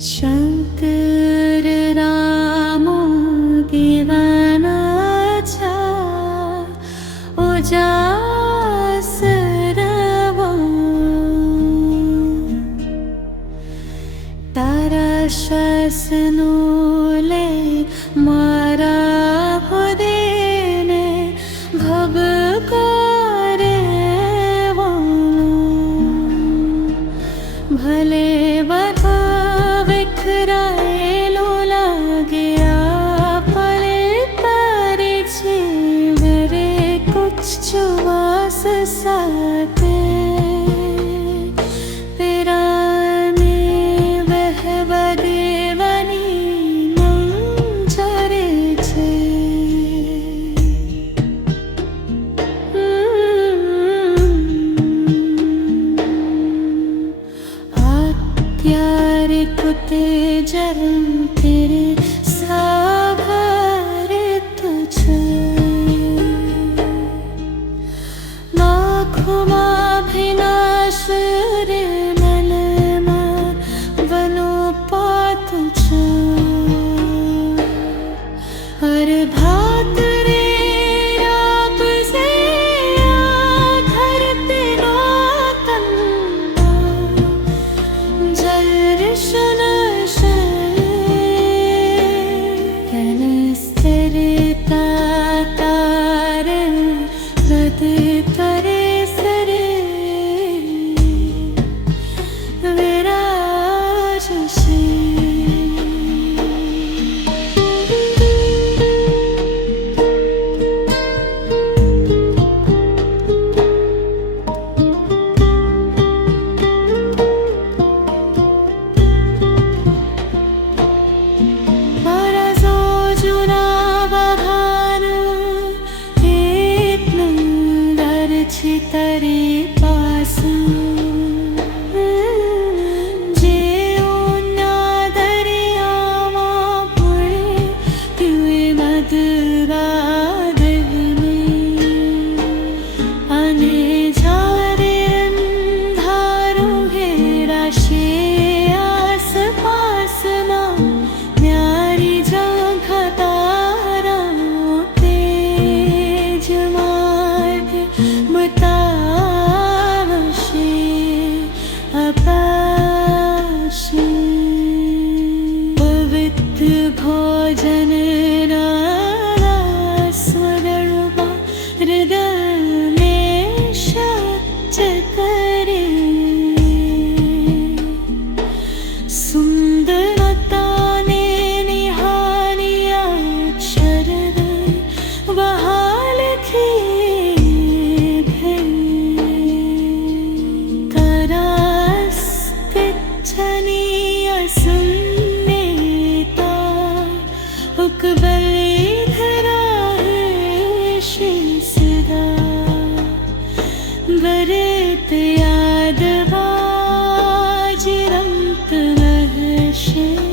शंकर रामो दिवानाचा उजास रवो तारा शासनो ले मारा भदेने भव करे वो भले बता विखराएलो लागया पले तारी छी मेरे कुछ जुवास साथे तेरा ने वह बदेवनी नंजरे छे आत्यारे कुते जरम तेरे साभार तुझे लाखों माभिनाश रे मन वनो पातुझे हर भात रे आप से धरते नौतंदा जल ऋषन तरे सरे विराज से तरे पास जे ओन्या दरियावा पुरे तुए मदरा देवने अने झारे अंधारो घेरा शे आस पास ना न्यारी जांघा तारा तेज मार्ग बता पवित्र भोजन स्वरूपा हृदय में सच करे सुंदरता ने निहारिया शरण बहाल थी सुन्नेता हुक्बली धरा है सदा बरेत याद बाज रमत महशे